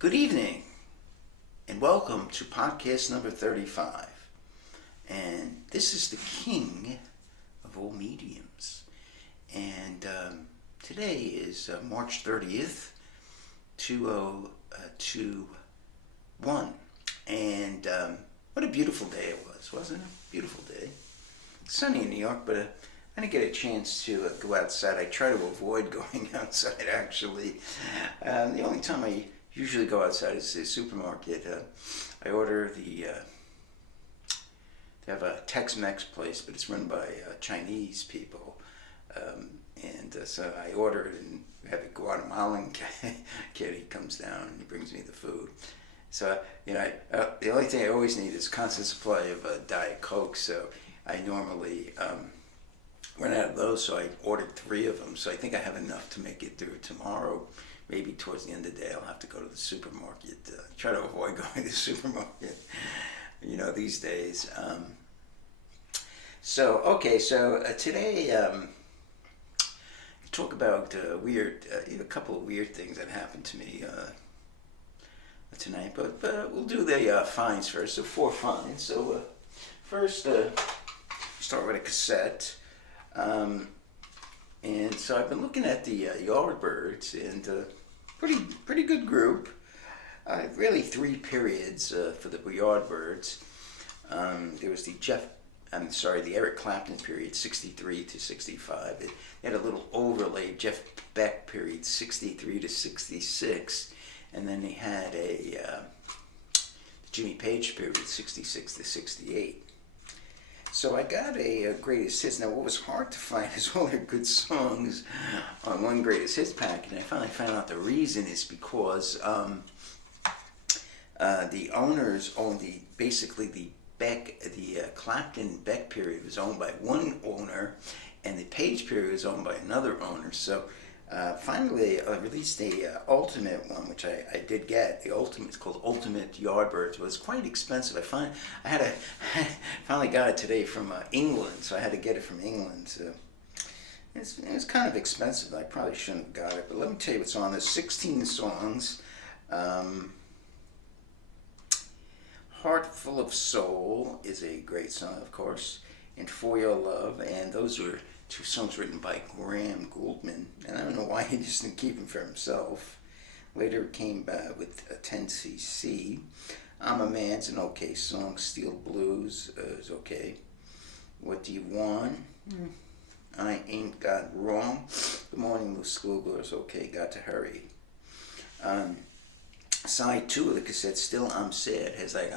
Good evening, and welcome to podcast number 35. And this is the king of all mediums. And today is March 30th, 2021. And what a beautiful day it was, wasn't it? Beautiful day. It's sunny in New York, but I didn't get a chance to go outside. I try to avoid going outside, actually. The only time I usually go outside is the supermarket. I order they have a Tex-Mex place, but it's run by Chinese people. So I order it and have a Guatemalan kid. He comes down and he brings me the food. So, the only thing I always need is constant supply of Diet Coke. So I normally run out of those, so I ordered 3 of them. So I think I have enough to make it through tomorrow. Maybe towards the end of the day, I'll have to go to the supermarket. Try to avoid going to the supermarket, these days. So today, talk about a couple of weird things that happened to me tonight. But we'll do the finds first. So 4 finds. So first, start with a cassette. And so I've been looking at the Yardbirds, and pretty good group. Really 3 periods for the Yardbirds. There was the Eric Clapton period, 63 to 65. They had a little overlay, Jeff Beck period, 63 to 66. And then they had a Jimmy Page period, 66 to 68. So I got a greatest hits. Now, what was hard to find is all their good songs on one greatest hits pack, and I finally found out the reason is because the owners owned the Clapton Beck period was owned by one owner, and the Page period was owned by another owner. So finally, I released the ultimate one, which I did get. The ultimate, it's called Ultimate Yardbirds. It was quite expensive. I finally got it today from England, so I had to get it from England. So it was kind of expensive. I probably shouldn't have got it, but let me tell you what's on. There's 16 songs. Heart Full of Soul is a great song, of course, and For Your Love, and those were 2 songs written by Graham Gouldman, and I don't know why he just didn't keep them for himself. Later came back with 10cc. I'm a Man's an okay song. Steel Blues is okay. What Do You Want? I Ain't Got Wrong. Good Morning Little Schoolgirl is okay. Got to Hurry. Side 2 of the cassette, Still I'm Sad, has like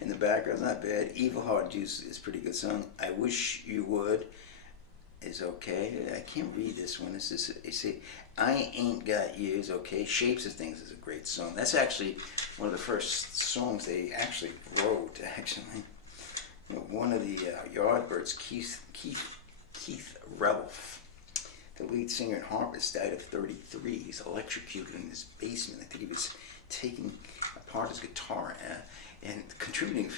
in the background, not bad. Evil Heart Juice is a pretty good song. I Wish You Would is okay. I can't read this one. This is, you see, I Ain't Got You is okay. Shapes of Things is a great song. That's actually one of the first songs they actually wrote, actually. One of the Yardbirds, Keith Relf, the lead singer and harpist, died of 33. He's electrocuted in his basement. I think he was taking apart his guitar. And contributing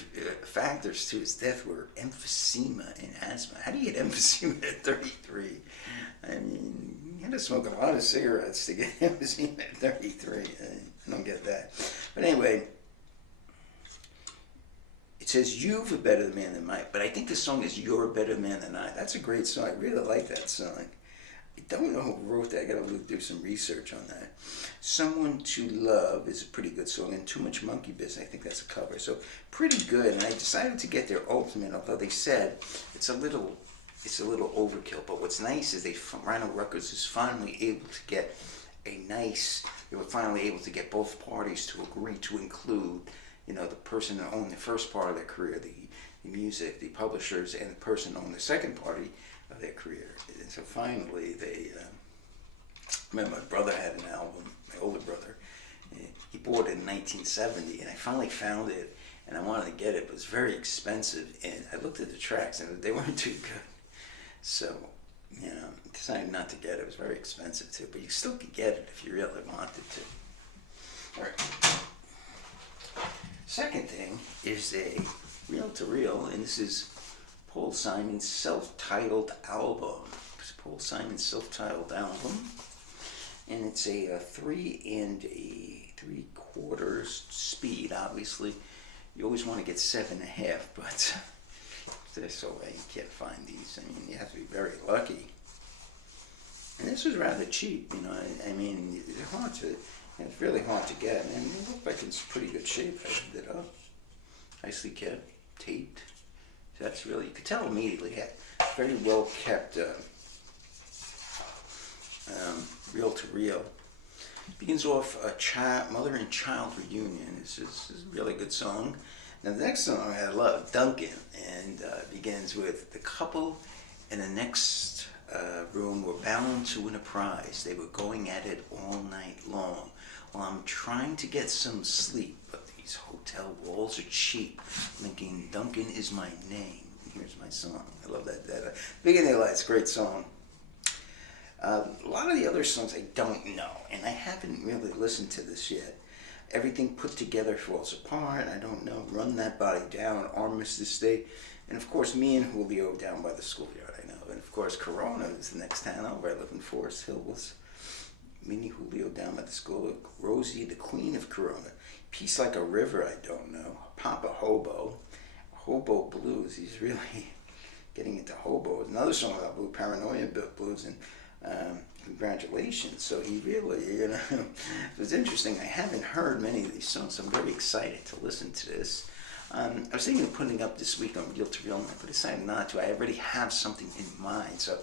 factors to his death were emphysema and asthma. How do you get emphysema at 33? I mean, you had to smoke a lot of cigarettes to get emphysema at 33. I don't get that. But anyway, it says, You've a Better Man Than Mine. But I think the song is You're a Better Man Than I. That's a great song. I really like that song. I don't know who wrote that. I got to do some research on that. Someone to Love is a pretty good song, and Too Much Monkey Business, I think that's a cover. So pretty good. And I decided to get their ultimate, although they said it's a little overkill. But what's nice is Rhino Records is finally able to get they were finally able to get both parties to agree to include, the person that owned the first part of their career, the music, the publishers, and the person who owned the second party of their career. And so finally my brother had an album, my older brother. He bought it in 1970, and I finally found it, and I wanted to get it, but it was very expensive, and I looked at the tracks, and they weren't too good. So, decided not to get it. It was very expensive, too, but you still could get it if you really wanted to. All right. Second thing is a reel-to-reel, and this is Paul Simon's self-titled album. It's Paul Simon's self-titled album. and it's a 3 3/4 speed. Obviously, you always want to get 7.5, but they're so rare you can't find these. I mean, you have to be very lucky. And this was rather cheap, you know. I mean, it's really hard to get. And it looked like it's pretty good shape. I opened it up. Nicely kept, taped. So that's really, you could tell immediately. Had very well kept, reel to reel. Begins off a mother and child reunion. This is a really good song. Now the next song I love, Duncan, and begins with the couple in the next room were bound to win a prize. They were going at it all night long. Well, I'm trying to get some sleep, but these hotel walls are cheap. Thinking Duncan is my name. And here's my song. I love that. Big in the Lights, great song. A lot of the other songs I don't know, and I haven't really listened to this yet. Everything Put Together Falls Apart, I don't know. Run That Body Down, Armistice Day, and of course Me and Julio, Down by the Schoolyard, I know. And of course Corona is the next town over. I live in Forest Hills. Mini Julio, Down by the School, Rosie, the Queen of Corona, Peace Like a River, I don't know, Papa Hobo, Hobo Blues, he's really getting into hobo. Another song about blue, Paranoia Blues, and Congratulations. So he really, you know, it was interesting. I haven't heard many of these songs, so I'm very excited to listen to this. I was thinking of putting up this week on Reel to Reel, but I decided not to. I already have something in mind, so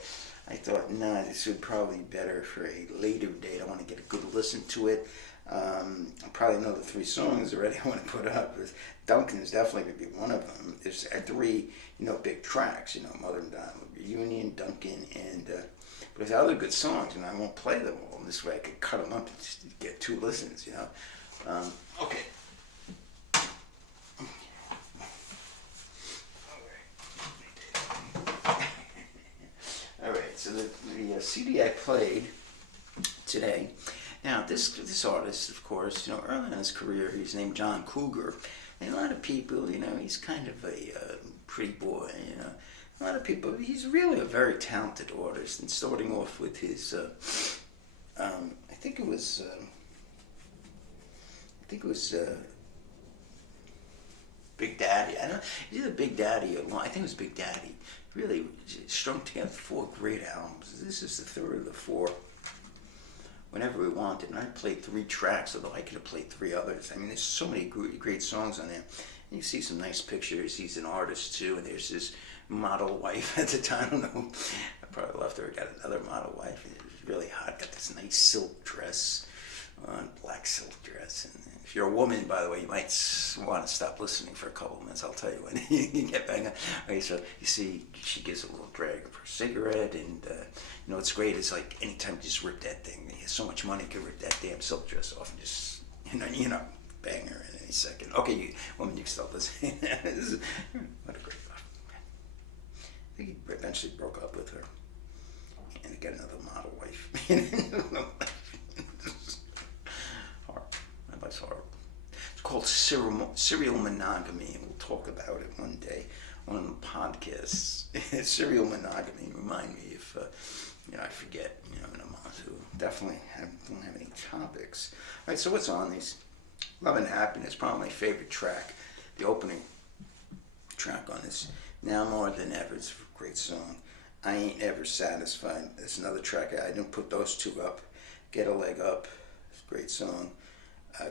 I thought, nah, this would probably be better for a later date. I want to get a good listen to it. I probably know the 3 songs already I want to put up. Duncan is definitely going to be one of them. There's 3, you know, big tracks, you know, Mother and Daughter Reunion, Duncan, and but there's other good songs, and I won't play them all. This way I could cut them up and just get 2 listens, you know. Okay. All right, so the CD I played today. Now, this artist, of course, you know, early in his career, he's named John Cougar. And a lot of people, you know, he's kind of a pretty boy, you know. A lot of people, he's really a very talented artist. And starting off with his, I think it was Big Daddy. I don't. It's either Big Daddy or I think it was Big Daddy. Really strung together 4 great albums. This is the 3rd of the 4. Whenever we wanted, and I played 3 tracks, although I could have played 3 others. I mean, there's so many great songs on there. And you see some nice pictures. He's an artist too, and there's his model wife at the time. I don't know. I probably left her. Got another model wife. And it was really hot. Got this nice silk dress on, black silk dress. And if you're a woman, by the way, you might want to stop listening for a couple of minutes. I'll tell you when you get back on. Okay, so you see, she gives a little drag of her cigarette, and you know what's great is like anytime you just rip that thing. He has so much money, you can rip that damn silk dress off and just you know, bang her in any second. Okay, woman, you can stop listening. What a great life. I think he eventually broke up with her, and he got another model wife. My life's hard. It's called serial monogamy, and we'll talk about it one day on the podcast. Serial monogamy. Remind me if you know, I forget. You know, in a month. Who definitely don't have any topics. All right. So what's on these? Love and Happiness, probably my favorite track. The opening track on this. Now More Than Ever. It's a great song. I Ain't Ever Satisfied. That's another track. I didn't put those 2 up. Get a Leg Up. It's a great song.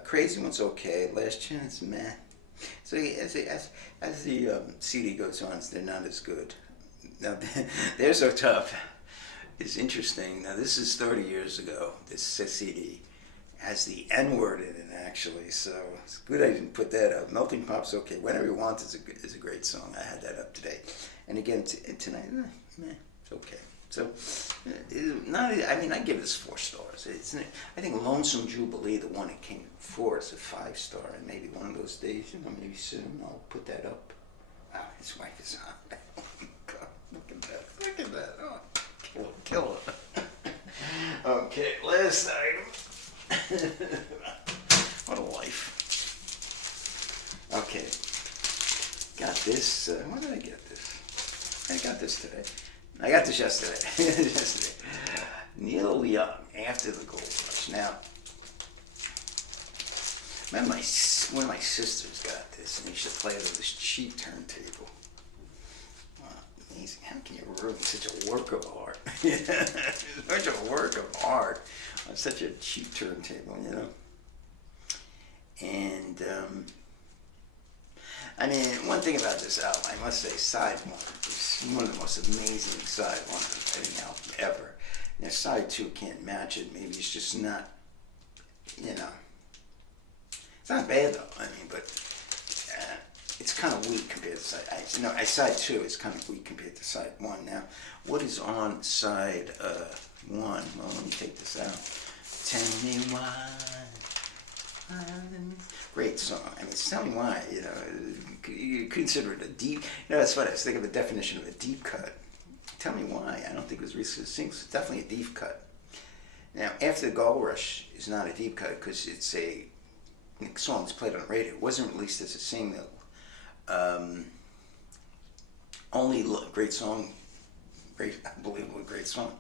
Crazy One's okay. Last Chance, meh. So as the CD goes on, they're not as good. Now, They're So Tough is interesting. Now, this is 30 years ago. This CD has the N-word in it, actually. So it's good I didn't put that up. Melting Pop's okay. Whenever You Want is a great song. I had that up today. And again, tonight, meh, it's okay. So, I mean, I give this 4 stars. I think Lonesome Jubilee, the one that came before, is a 5-star. And maybe one of those days, you know, maybe soon I'll put that up. Wow, his wife is on. Oh my God, look at that. Look at that. Oh, kill it. Okay, last item. What a life. Okay. Got this. When did I get this? I got this today. I got this yesterday. Neil Young, After the Gold Rush. gosh. Now, one of my sisters got this, and they used to play it on this cheap turntable. Wow, amazing. How can you ruin such a work of art? Such a work of art on such a cheap turntable, you know? And, I mean, one thing about this album, I must say, side one is one of the most amazing side one of any album ever. Now, side two can't match it. Maybe it's just not, you know, it's not bad though. I mean, but it's kind of weak compared to side two is kind of weak compared to side one. Now, what is on side one? Well, let me take this out. Tell me why. Great song. I mean, tell me why. You know, you consider it a deep. You know, that's funny. I was thinking of the definition of a deep cut. Tell me why. I don't think it was recently sing. It's definitely a deep cut. Now, After the Gold Rush is not a deep cut because it's a song that's played on the radio. It wasn't released as a single. Great song. Great, unbelievable, great song.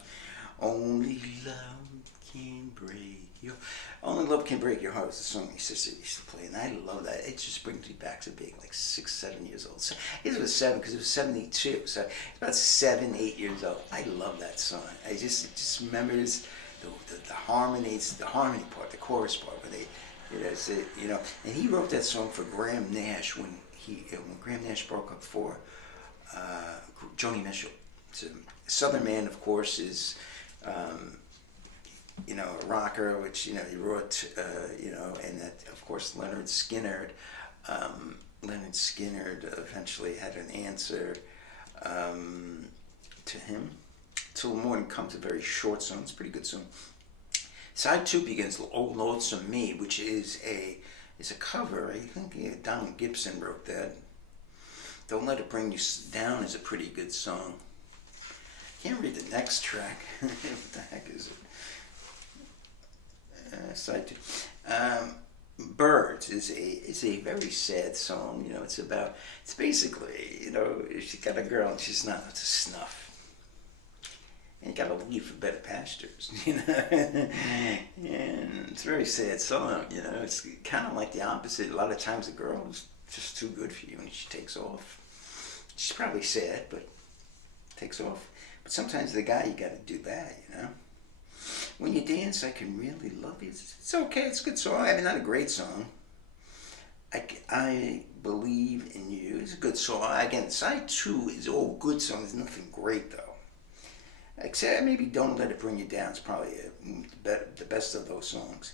Only love can break your. Only Love Can Break Your Heart was the song my sister used to play, and I love that. It just brings me back to being like 6, 7 years old. So it was 7 because it was 72, so it's about 7, 8 years old. I love that song. It just remembers the harmonies, the harmony part, the chorus part, where they, you know, and he wrote that song for Graham Nash when Graham Nash broke up for Joni Mitchell. So Southern Man, of course, is. You know, a rocker, which, you know, he wrote, you know, and that, of course, Leonard Skinner eventually had an answer to him. Till the Morning Comes, a very short song. It's a pretty good song. Side 2 begins Old Lonesome Me, which is a cover. I think Donald Gibson wrote that. Don't Let It Bring You Down is a pretty good song. Can't read the next track. What the heck is it? Side 2. Birds is a very sad song. You know, it's basically, you know, she got a girl and she's not up to snuff. And you gotta leave for better pastures, you know. And it's a very sad song, you know. It's kind of like the opposite. A lot of times the girl is just too good for you and she takes off. She's probably sad, but takes off. But sometimes the guy, you gotta do that, you know. When You Dance, I Can Really Love You. It's okay. It's a good song. I mean, not a great song. I Believe in You. It's a good song. Again, side 2 is all good songs. Nothing great, though. Except maybe Don't Let It Bring You Down is probably the best of those songs.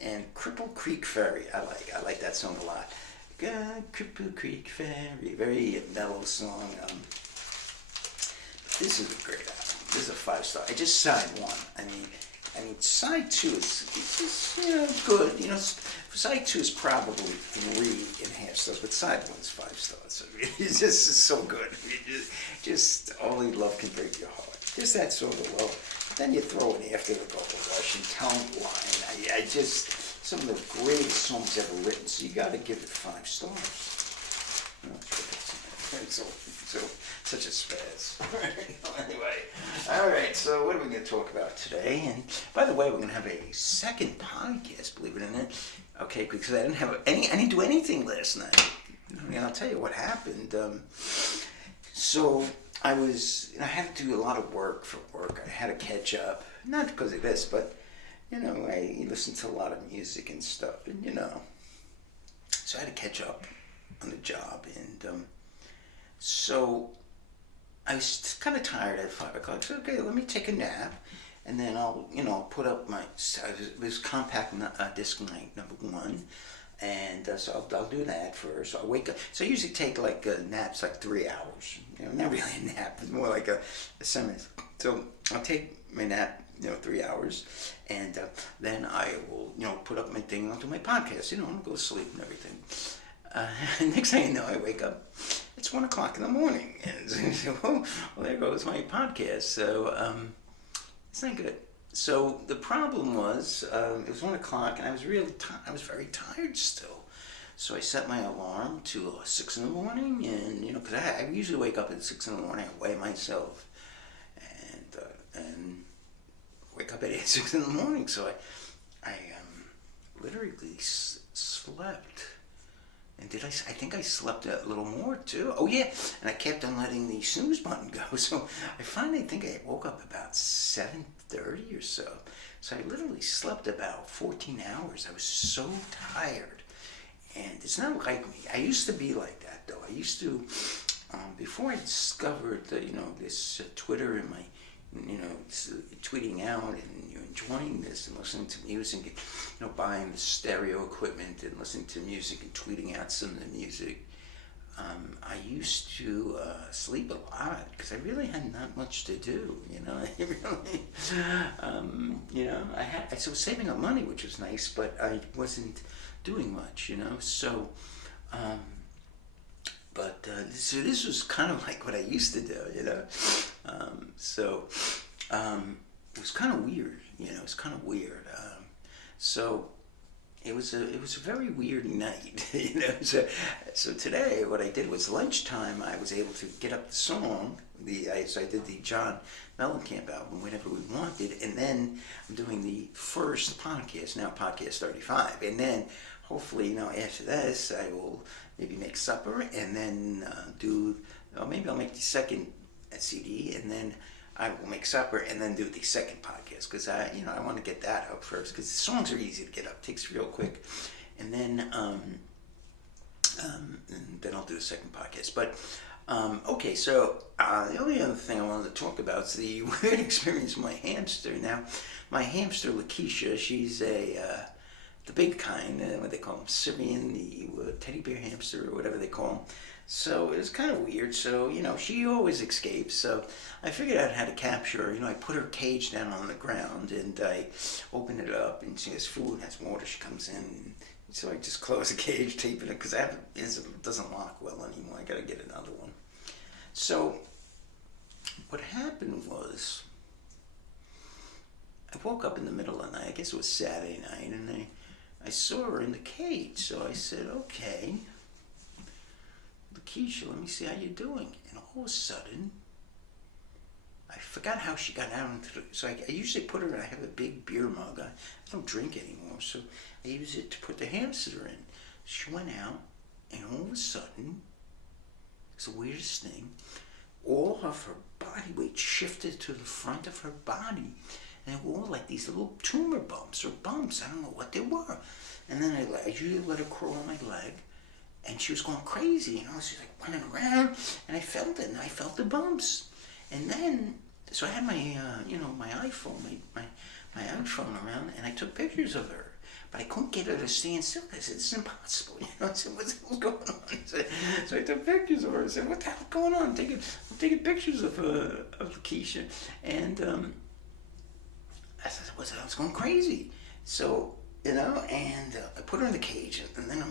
And Cripple Creek Ferry, I like that song a lot. Cripple Creek Ferry, very mellow song. This is a great album. This is a 5-star. I just side 1. I mean, side 2 is just, you know, good. You know, side 2 is probably 3.5 stars, but side 1 is 5 stars. So it's just so good. Just Only Love Can Break Your Heart. Just that sort of love. But then you throw in After the Gold Rush and Tell Me Why. I just, some of the greatest songs ever written. So you got to give it 5 stars. You know, so such a spaz. Anyway, all right. So what are we going to talk about today? And by the way, we're going to have a second podcast. Believe it or not. Okay, because I didn't do anything last night. I mean, I'll tell you what happened. So I had to do a lot of work for work. I had to catch up, not because of this, but you know, I listened to a lot of music and stuff, and you know, so I had to catch up on the job, and so I was kind of tired at 5 o'clock. So okay, let me take a nap, and then I'll, you know, put up my. It was compact disc night #1, and so I'll do that first. So I wake up. So I usually take like naps like 3 hours. You know, not really a nap. It's more like a semi. So I'll take my nap, you know, 3 hours, and then I will, you know, put up my thing onto my podcast. You know, I'll go to sleep and everything. Next thing you know, I wake up. It's 1 o'clock in the morning, and so, well, there goes my podcast. So it's not good. So the problem was, it was 1 o'clock, and I was I was very tired still. So I set my alarm to 6 in the morning, and you know, because I usually wake up at 6 in the morning, I weigh myself, and wake up at 6 in the morning. So I literally slept. And I think I slept a little more too. Oh yeah, and I kept on letting the snooze button go. So I finally think I woke up about 7:30 or so. So I literally slept about 14 hours. I was so tired. And it's not like me. I used to be like that though. I used to, before I discovered this Twitter and my, tweeting out and enjoying this and listening to music, and, buying the stereo equipment and listening to music and tweeting out some of the music. I used to sleep a lot because I really had not much to do. I really, I was saving up money, which was nice, but I wasn't doing much. So. So this was kind of like what I used to do, So it was kind of weird, It was kind of weird. So it was a very weird night, So today, what I did was lunchtime. I was able to get up the song. So I did the John Mellencamp album, Whenever We Wanted, and then I'm doing the first podcast, now podcast 35, and then hopefully, after this, I will maybe make supper and then maybe I'll make the second CD and then I will make supper and then do the second podcast because I want to get that up first because the songs are easy to get up, takes real quick, and then I'll do the second podcast. But okay, so the only other thing I wanted to talk about is the weird experience with my hamster. Now, my hamster Lakisha, she's the big kind, what they call them, Syrian, the teddy bear hamster or whatever they call them. So it was kind of weird. So, she always escapes. So I figured out how to capture her. I put her cage down on the ground and I open it up and she has food, has water. She comes in. So I just close the cage, taping it because it doesn't lock well anymore. I got to get another one. So what happened was I woke up in the middle of the night. I guess it was Saturday night, and I saw her in the cage, so I said, okay, Lakisha, let me see how you're doing. And all of a sudden, I forgot how she got out into the... So I usually put her... I have a big beer mug. I don't drink anymore, so I use it to put the hamster in. She went out, and all of a sudden, it's the weirdest thing, all of her body weight shifted to the front of her body. And they were all like these little tumor bumps or bumps. I don't know what they were. And then I usually let her crawl on my leg. And she was going crazy. She was like running around. And I felt it. And I felt the bumps. And then, so I had my, my iPhone, my iPhone around. And I took pictures of her. But I couldn't get her to stand still. I said, it's impossible. I said, what's going on? So I took pictures of her. I said, what the hell's going on? I'm taking pictures of Lakisha. And, I was going crazy. So, and I put her in the cage, and then I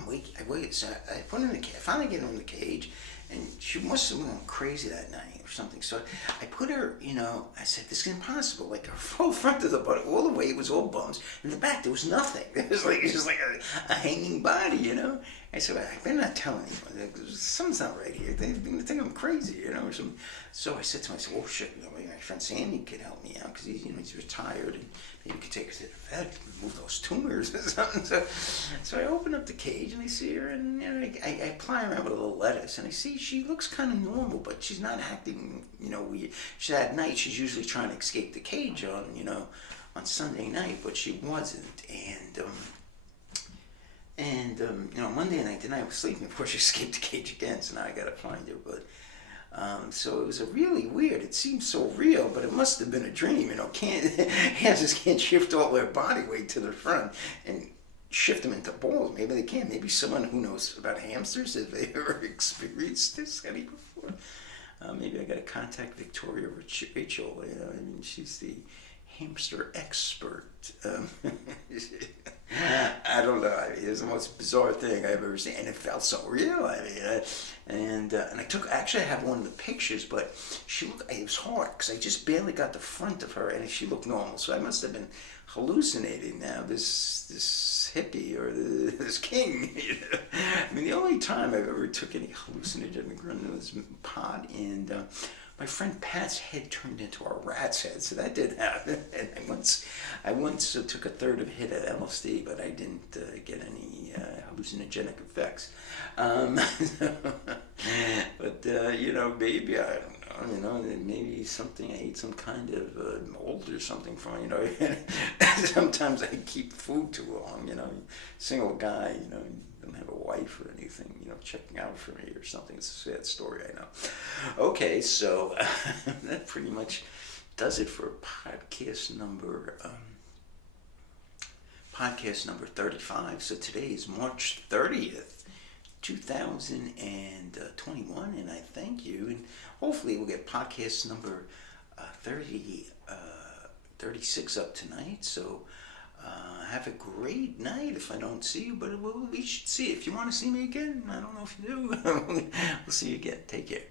waited. So I put her in the cage. I finally get her in the cage, and she must have gone crazy that night or something. So I put her, I said, this is impossible. Like her whole front of the body, all the way, it was all bumps. In the back, there was nothing. It was just like a hanging body, I said, I better not tell anyone. Something's not right here. They're going to think I'm crazy, or something. So I said to myself, oh shit, my friend Sandy could help me out because he's retired and maybe he could take her to the vet, remove those tumors or something. So I open up the cage and I see her and I ply around with a little lettuce and I see she looks kind of normal, but she's not acting, weird. At night she's usually trying to escape the cage on Sunday night, but she wasn't. And Monday night, I was sleeping before she escaped the cage again, so now I gotta find her. But so it was a really weird. It seems so real, but it must have been a dream. Hamsters can't shift all their body weight to the front and shift them into balls. Maybe they can. Maybe someone who knows about hamsters, have they ever experienced this any before? Maybe I gotta contact Victoria Rachel. She's the hamster expert. I don't know. It was the most bizarre thing I've ever seen, and it felt so real. And I have one of the pictures, but it was hard because I just barely got the front of her, and she looked normal. So I must have been hallucinating now. This hippie or this king. The only time I've ever took any hallucinogen was pot, and my friend Pat's head turned into a rat's head, so that did happen. And I once took a third of a hit of LSD, but I didn't get any hallucinogenic effects. But maybe I don't know. Maybe something I ate some kind of mold or something from. Sometimes I keep food too long. Single guy. Don't have a wife or anything, checking out for me or something. It's a sad story, I know. Okay, so that pretty much does it for podcast number 35. So today is March 30th, 2021, and I thank you. And hopefully we'll get podcast number 36 up tonight. So have a great night if I don't see you, but we should see. If you want to see me again, I don't know if you do. We'll see you again. Take care.